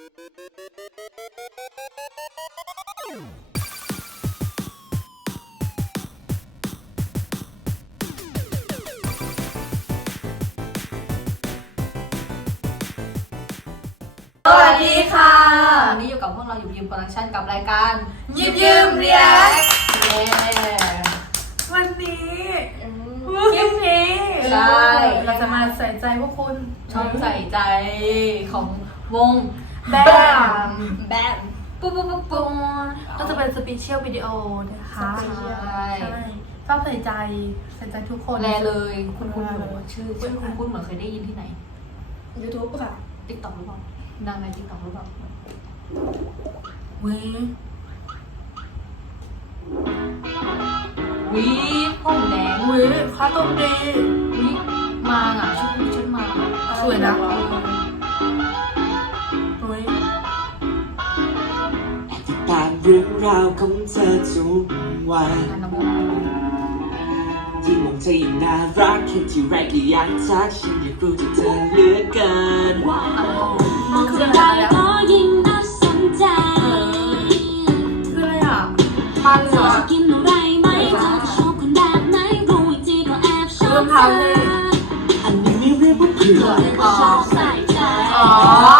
สวัสดีค่ะ นี่อยู่กับพวกเราอยู่ยืมโปรดักชั่นกับรายการยืมยืมเรียนวันนี้คลิปนี้ใช่เราจะมาใส่ใจพวกคุณ ชอบใส่ใจของวงแบมแบมปุ๊บปุ๊บปุ๊บปุ๊บก็จะเป็นสปิเชียลวิดีโอนะคะใช่อ็ใส่ใจใส่ใจทุกคนแลเลย คุณคุณเหมือชื่อคุณคุณเหมือนเคยได้ยินที่ไหนยูทูบค่ะติ๊กต็อกหรือเปล่าดังในติ๊กต็อกหรือเปล่าวิวิห้องแดงวิคาต้มดีวิมาอ่ะชุดนี้ชุดมาสวยนะ Rượu rào không xa chỗ ngoài Chỉ mong thấy em đã rock Khi chỉ rạc đi ăn sát Xin để cô chỉ thân lứa cân Mong thấy có nhìn đã sẵn sàng Oh.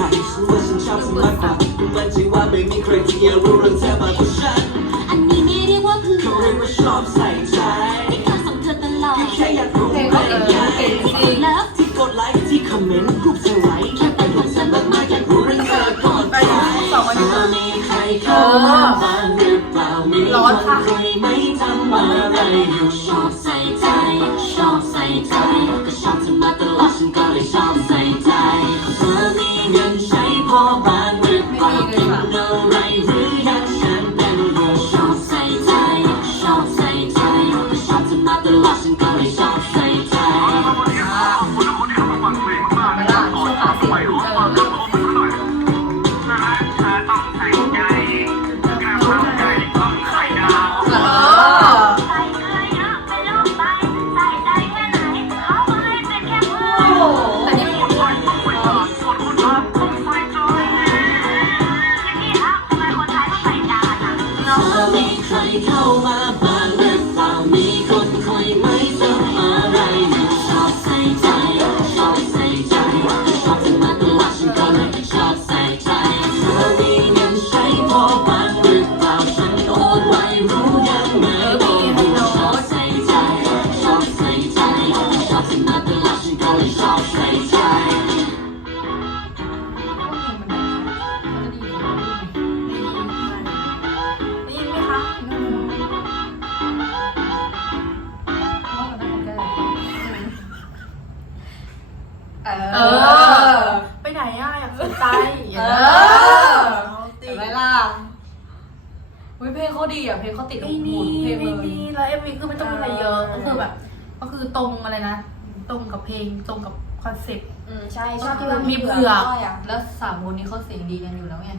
害，除了心跳之外，不断计划被你 crazy，而无人在保护下。I need it in my blood。Call me when you're upside down。你看上他的老。You can't get through my mind。Take your love, take your life, take your man, who's so right？看不懂什么爱，而无人可靠。拜托，放我走。你开口，我反而保密。老他。每当我来，You're upside down，You're upside down，可上次买的老新高丽香。你好吗？อุ้ยเพลงเขาดีอ่ะเพลงเขาติดหูเพลงเลยแล้วเอ็มวีคือไม่ต้องอะไรเยอะก็คือแบบ ก็คือตรงอะไรนะตรงกับเพลงตรงกับคอนเซ็ปต์อืมใช่ชอบที่มันมีเผือกแล้วสามคนนี้เขาเสียงดีกันอยู่แล้วไง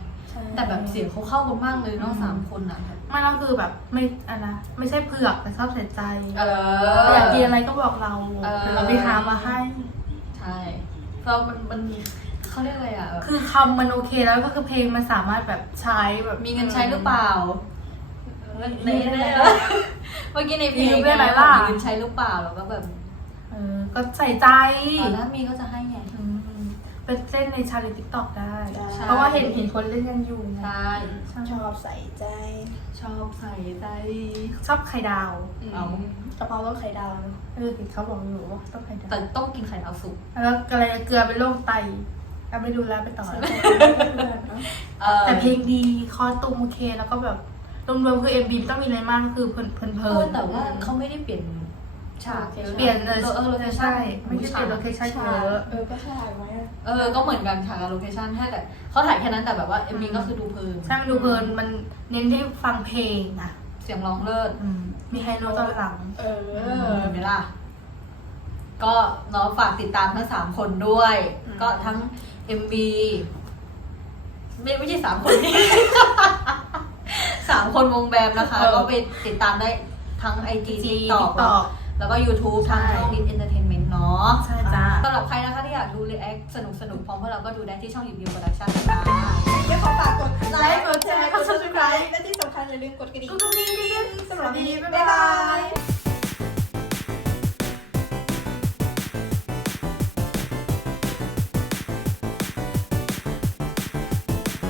แต่แบบเสียงเขาเข้ากันมากเลยน้องสามคนอ่ะมันก็คือแบบไม่อะไรไม่ใช่เผือกแต่ชอบเสียใจอยากกินอะไรก็บอกเราเราไปหามาให้ใช่เพราะมันมันเขาเรียกอะไรอ่ะคือคำมันโอเคแล้วก็คือเพลงมันสามารถแบบใช้แบบมีเงินใช้หรือเปล่ามนเน้นยเมื่อกี้ในเพลงด้วยไหมว่าใช้หรือเปล่าแล้วก็แบบก็ใส่ใจแล้วมีก็จะให้ไงเป็นเส้นในชาลีติ๊กต็อกได้ เพราะว่าเห็นเห็นคนเล่นกันอยู่ใช่ชอบใส่ใจ ชอบใส่ใจชอบไข่ดาวเอากระเพราต้องไข่ดาวเออเขาบอกหนูว่าต้องไข่ดาวแต่ต้องกินไข่ดาวสุก แล้วกระไรเกลือเป็นโรคไตเอาไ่ดูแลไปต่อแต่เพลงดีคอตุมโอเคแล้วก็แบบรวมๆคือเอ็มบีต้องมีอะไรมากคือเพลินเพลินแต่ว่าเขาไม่ได้เปลี่ยนฉากเปลี่ยนเออโลเคชั่นไม่ใช่เปลี่ยนโลเคชั่นเยอะเออก็ใช่ไว้เออก็เหมือนกันค่ะ โลเคชั่นแค่แต่เขาถ่ายแค่นั้นแต่แบบว่าเอ็มบีก็คือดูเพลินใช่ดูเพลินมัน เน้นที่ฟังเพลงอะเสียงร้องเลิศมีไฮโน้ตอนหลังเออไม่ล่ะก็เนาะฝากติดตามทั้งสามคนด้วย ก็ทั้งเอ็มบีไม่ไม่ใช่สามคนนี้สามคนวงแบบนะคะ ก็ไปติดตามได้ทั้งไอจีติ๊ต็อแล้วก็ YouTube ทางช่องดิสเอนเตอร์เทนเมนต์เนาะใช่จ้าสำหรับใครนะคะ ที่อยากดูรีแอคสนุกสนุกพร้อมพวกเราก็ดูได้ที่ช่องยิมยิมโปรดักชั่นนะคะอย่าลืมฝากกดไลค์กดแชร์กดซับสไคร b e และที่สำคัญอย่าลืมกดกระดิ่งกดกระดิ่งสวันนีบ๊ายบาย